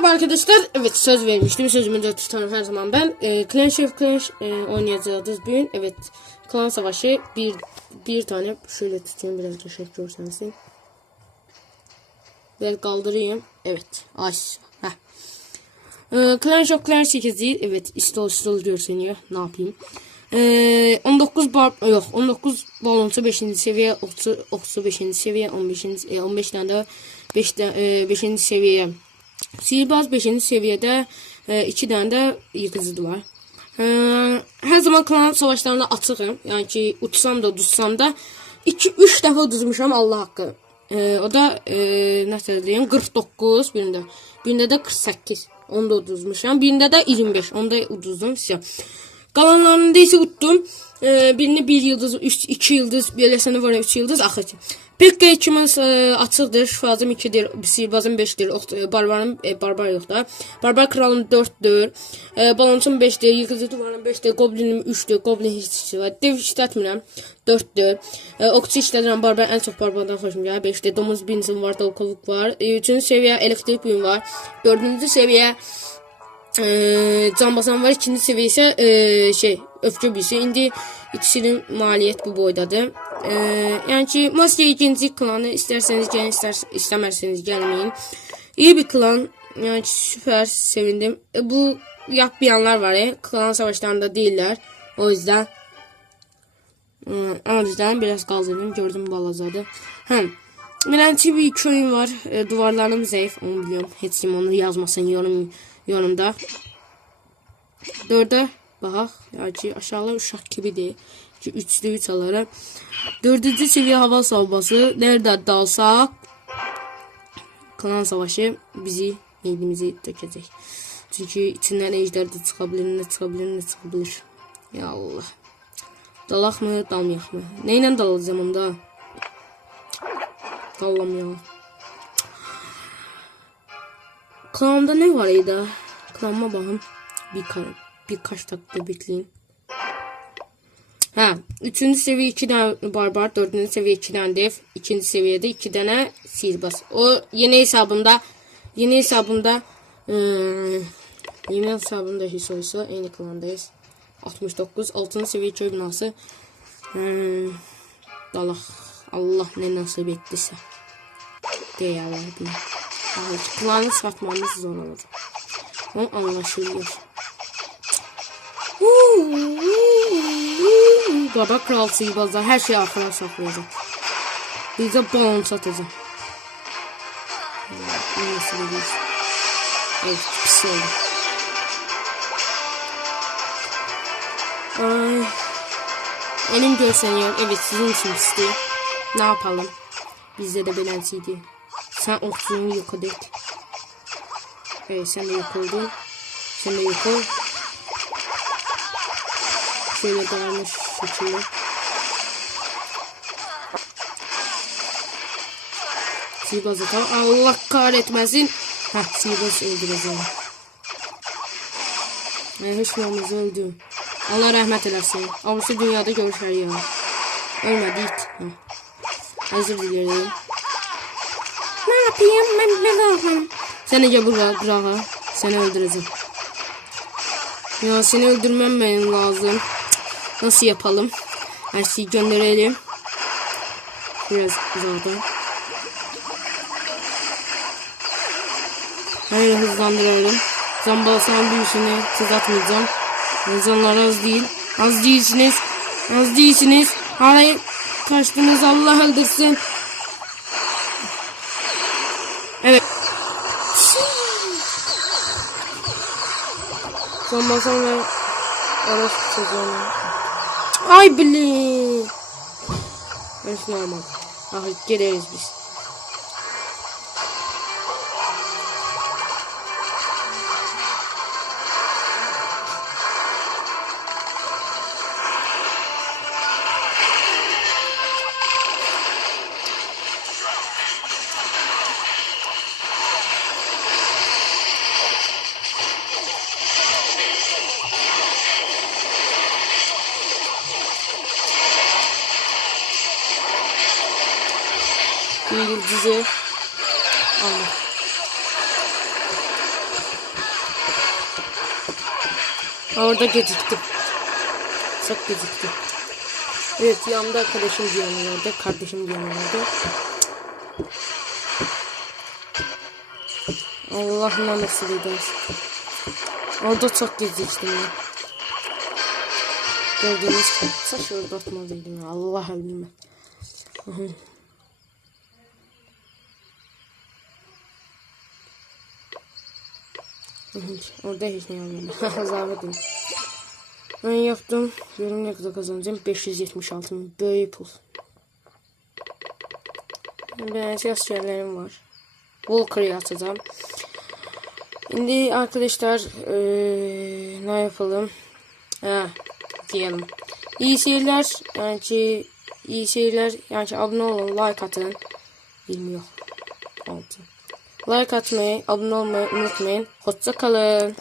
Merhaba arkadaşlar. Evet söz vermiştim. Sözümü de tutarım her zaman ben. E, Clash of Clash e, oynayacağız bugün. Evet. Klan Savaşı bir bir tane şöyle tutayım biraz teşekkür görsensin. Biraz kaldırayım. Evet. Ay. Heh. E, Clash of Clash 8 değil. Evet. İstol istol diyor seni. Ne yapayım? E, 19 bar yok 19 balonsu 5. seviye okçu okçu 5. seviye 15. E, 15 tane de 5 e, 5. seviye Sihirbaz 5. seviyede 2 tane de yıkıcı var. E, her zaman klan savaşlarına açığım. Yani ki uçsam da dutsam da 2-3 dəfə uduzmuşam Allah haqqı. E, o da e, nəsə deyim 49 birində. Birində də 48. Onu da uduzmuşam. Birində də 25. Onu da uduzdum. Sizə. Qalanlarını da isə utdum. Ee, birini bir yıldız, üç, iki yıldız, belesini var üç yıldız axır. Pekka ikimiz e, açıqdır, şifacım 2-dir, sihirbazım 5-dir, e, barbarım, e, barbar yox da. Barbar kralım 4-dür, e, balansım 5-dir, yıldızı duvarım 5-dir, goblinim 3-dür, goblin heç var. Dev işlətmirəm, 4-dür. E, okçu işlədirəm, barbar ən çox barbardan xoşum gəlir, 5-dir. Domuz binsim var, dolkoluk var. E, üçüncü seviyə elektrik büyüm var. Dördüncü seviyə e, can basan var. İkinci seviye ise e, şey öfke büyüsü. İndi ikisinin maliyet bu boydadır. E, yani ki Masya ikinci klanı isterseniz gelin ister, istemezseniz gelmeyin. İyi bir klan. Yani süper sevindim. E, bu yapmayanlar var ya. Klan savaşlarında değiller. O yüzden e, o yüzden biraz kaldırdım. Gördüm balazadı. Hem Milanti bir köyüm var. E, duvarlarım zayıf. Onu biliyorum. Hiç kim onu yazmasın yorum yorumda. Dörde bak. Yani ki aşağılar uşak gibi değil. Ki üçlü üç alarım. Dördüncü seviye hava savunması. Nerede dalsak klan savaşı bizi elimizi dökecek. Çünkü içinden ejder de çıkabilir, ne çıkabilir, ne çıkabilir. Ya Allah. Dalak mı, dalmayak mı? Neyle dalacağım onda? Dallam ya. Klanımda ne var idi? Klanıma bakın. Bir birkaç dakika bekleyin. Ha, üçüncü seviye iki tane barbar, dördüncü seviye iki tane dev, ikinci seviyede iki tane sihirbaz. O yeni hesabımda, yeni hesabımda, ıı, yeni hesabımda hiç olsa aynı klandayız. 69, altıncı seviye köy binası. Hmm, Allah, Allah ne nasip ettiyse. Allah'ım. Evet, klanı satmamız zor olur. O anlaşılıyor. Baba kral sihirbazlar her şeyi arkana saklayacak. Bize balon satacak. Nasıl biliyorsun? Evet pis oldu. Ay. Elim görseniyor. Evet sizin için pisti. Ne yapalım? Bizde de belensiydi. Sen okçunu yok et. Evet sen de yok oldun. Sen de yok ol. Şöyle dağılmış şekilde. Sihirbazı tamam. Allah kahretmesin. Heh sihirbaz öldüreceğim. Ay hışmamız öldü. Allah rahmet eylesin. Avrusu dünyada görüşer ya. Ölmedi it. Heh. Özür dilerim. Yapayım ben ne yapayım? Sen gel buraya Braha. Seni öldüreceğim. Ya seni öldürmem benim lazım. Nasıl yapalım? Her şeyi gönderelim. Biraz uzadı. Hayır hızlandıralım. Zambalasının büyüsünü tuz atmayacağım. Yazanlar az değil. Az değilsiniz. Az değilsiniz. Hayır. Kaçtınız Allah öldürsün. Evet. Zambasan ve orası çocuğunu. Ay bilin. Neyse normal. Ah geliriz biz. bir yıldızı Allah. Orada geciktim. Çok geciktim. Evet yanımda arkadaşım yanıyordu. Kardeşim yanıyordu. Allah'ına nasip edersin. Orada çok geciktim ya. Gördüğünüz gibi şurada atmalıydım ya. Allah ölüme. Orada hiç ne yapmadım. Zahmet değil. Ben yaptım. Görün ne kadar kazanacağım. 576 bin. Böyle pul. Benzer şeylerim var. Walker'ı atacağım. Şimdi arkadaşlar eee, ne yapalım? Ha, diyelim. İyi seyirler. Yani iyi seyirler. Yani abone olun, like atın. Bilmiyorum. Like atmayı, abone olmayı unutmayın. Hoşça kalın.